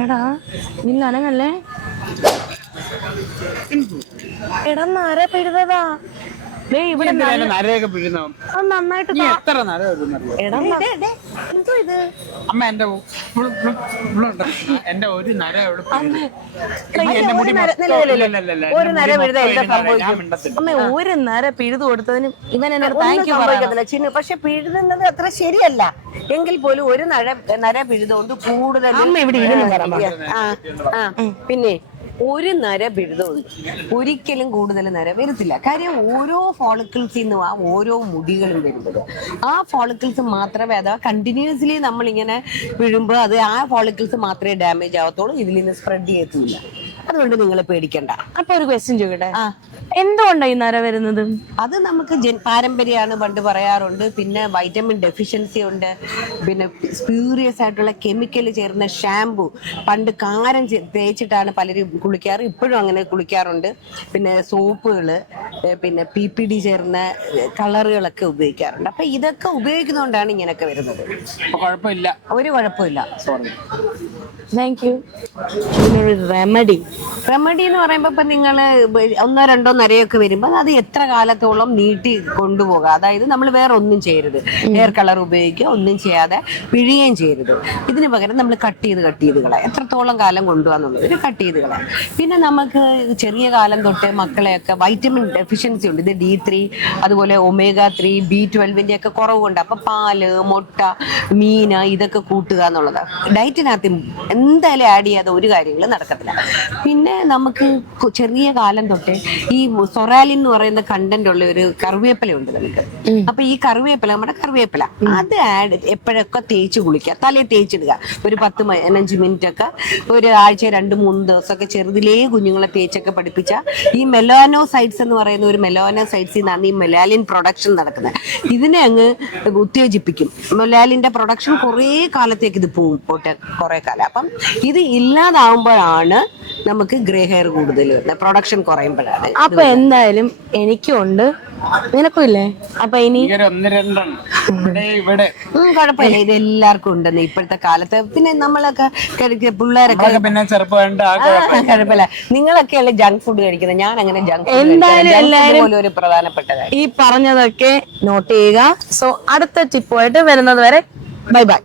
എടാ നിന്ന അനങ്ങല്ലേ. എടാ നര പിഴുതതാ. ഇവിടെ നരയൊക്കെ പിഴുന്നോ നന്നായിട്ട് എത്ര നര വരുന്നറിയോ? എടാ എന്തോ ഇത് അമ്മ എന്റെ ഒരു നര എവിടെ അമ്മ ഒരു നര പിഴുതു കൊടുത്തതിന് ഇവൻ എന്നോട് താങ്ക് യു സംഭവിക്കത്തില്ല ചിന്നു. പക്ഷെ പിഴുതുന്നത് അത്ര ശരിയല്ല. എങ്കിൽ പോലും ഒരു നര പിഴുതുകൊണ്ട് കൂടുതൽ പിന്നെ ഒരു നര പിഴുതുകൊണ്ട് ഒരിക്കലും കൂടുതൽ നര വരത്തില്ല. കാര്യം ഓരോ ഫോളിക്കിൾസിൽ നിന്നും ഓരോ മുടികളും വരുന്നത് ആ ഫോളിക്കിൾസ് മാത്രമേ അഥവാ കണ്ടിന്യൂസ്ലി നമ്മളിങ്ങനെ വീഴുമ്പോൾ അത് ആ ഫോളിക്കിൾസ് മാത്രമേ ഡാമേജ് ആവത്തുള്ളൂ. ഇതിൽ നിന്ന് സ്പ്രെഡ് ചെയ്യത്തില്ല. അതുകൊണ്ട് നിങ്ങൾ പേടിക്കണ്ട. അപ്പൊ ഒരു ക്വസ്റ്റ്യൻ ചോദിക്കട്ടെ, എന്തുകൊണ്ടാണ് ഈ നര വരുന്നത്? അത് നമുക്ക് പാരമ്പര്യമാണ് പണ്ട് പറയാറുണ്ട്. പിന്നെ വൈറ്റമിൻ ഡെഫിഷ്യൻസി ഉണ്ട്. പിന്നെ സ്പ്യൂരിയസ് ആയിട്ടുള്ള കെമിക്കൽ ചേർന്ന ഷാംപൂ പണ്ട് കാരം തേച്ചിട്ടാണ് പലരും കുളിക്കാറ്. ഇപ്പോഴും അങ്ങനെ കുളിക്കാറുണ്ട്. പിന്നെ സോപ്പുകള്, പിന്നെ PPD ചേർന്ന കളറുകളൊക്കെ ഉപയോഗിക്കാറുണ്ട്. അപ്പൊ ഇതൊക്കെ ഉപയോഗിക്കുന്നതുകൊണ്ടാണ് ഇങ്ങനെയൊക്കെ വരുന്നത്. കുഴപ്പമില്ല, ഒരു കുഴപ്പമില്ല. Sorry, thank you. ഇതിനൊരു റെമഡി എന്ന് പറയുമ്പോ ഇപ്പൊ നിങ്ങള് 1-2 നരയൊക്കെ വരുമ്പോ അത് എത്ര കാലത്തോളം നീട്ടി കൊണ്ടുപോകുക. അതായത് നമ്മൾ വേറെ ഒന്നും ചെയ്യരുത്. ഹെയർ കളർ ഉപയോഗിക്കുക, ഒന്നും ചെയ്യാതെ പിഴിയുകയും ചെയ്യരുത്. ഇതിന് പകരം നമ്മൾ കട്ട് ചെയ്ത് കളയാം. എത്രത്തോളം കാലം കൊണ്ടുപോകാന്നുള്ളത് കട്ട് ചെയ്ത് കളയാം. പിന്നെ നമുക്ക് ചെറിയ കാലം തൊട്ട് മക്കളെയൊക്കെ വൈറ്റമിൻ ഡെഫിഷ്യൻസി ഉണ്ട്. ഇത് D3, അതുപോലെ omega-3, B12 ഒക്കെ കുറവുണ്ട്. അപ്പൊ പാല്, മുട്ട, മീന് ഇതൊക്കെ കൂട്ടുക എന്നുള്ളത് ഡയറ്റിനകത്ത് എന്തായാലും ആഡ് ചെയ്യാതെ ഒരു കാര്യങ്ങളും നടക്കത്തില്ല. പിന്നെ നമുക്ക് ചെറിയ കാലം തൊട്ട് ഈ സൊറാലിൻ എന്ന് പറയുന്ന കണ്ടന്റ് ഉള്ള ഒരു കറിവേപ്പില ഉണ്ട് നമുക്ക്. അപ്പൊ ഈ നമ്മുടെ കറിവേപ്പില അത് എപ്പോഴൊക്കെ തേച്ച് കുളിക്കുക. തലയിൽ തേച്ചിടുക. ഒരു 10-15 മിനിറ്റ് ഒക്കെ ഒരു ആഴ്ച 2-3 ദിവസമൊക്കെ ചെറുതിലേ കുഞ്ഞുങ്ങളെ തേച്ചൊക്കെ പഠിപ്പിച്ച ഈ മെലാനോസൈറ്റ്സ് എന്ന് പറയുന്ന ഒരു മെലാനോസൈറ്റ്സിൽ നിന്നാണ് ഈ മെലാലിൻ പ്രൊഡക്ഷൻ നടക്കുന്നത്. ഇതിനെ അങ്ങ് ഉത്തേജിപ്പിക്കും. മെലാലിന്റെ പ്രൊഡക്ഷൻ കുറേ കാലത്തേക്ക് ഇത് പോകും, കുറെ കാലം. അപ്പം ഇത് ഇല്ലാതാവുമ്പോഴാണ് നമുക്ക് ഗ്രേ ഹെയർ കൂടുതൽ വരുന്നത്, പ്രൊഡക്ഷൻ കുറയുമ്പോഴാണ്. അപ്പൊ എന്തായാലും എനിക്കും ഉണ്ട്, നിനക്കും ഇല്ലേ? അപ്പൊ ഇനി കുഴപ്പമില്ല, ഇത് എല്ലാവർക്കും ഉണ്ടെന്ന് ഇപ്പോഴത്തെ കാലത്ത്. പിന്നെ നമ്മളൊക്കെ പിള്ളേരൊക്കെ പിന്നെ കുഴപ്പമില്ല. നിങ്ങളൊക്കെയല്ലേ ജങ്ക് ഫുഡ് കഴിക്കുന്നത്. ഞാൻ അങ്ങനെ ജങ്ക് എന്തായാലും എല്ലാവരും ഫുഡ് ഒരു പ്രധാനപ്പെട്ട കാര്യം. ഈ പറഞ്ഞതൊക്കെ നോട്ട് ചെയ്യുക. സോ അടുത്ത ടിപ്പുമായിട്ട് വരുന്നത് വരെ ബൈ ബൈ.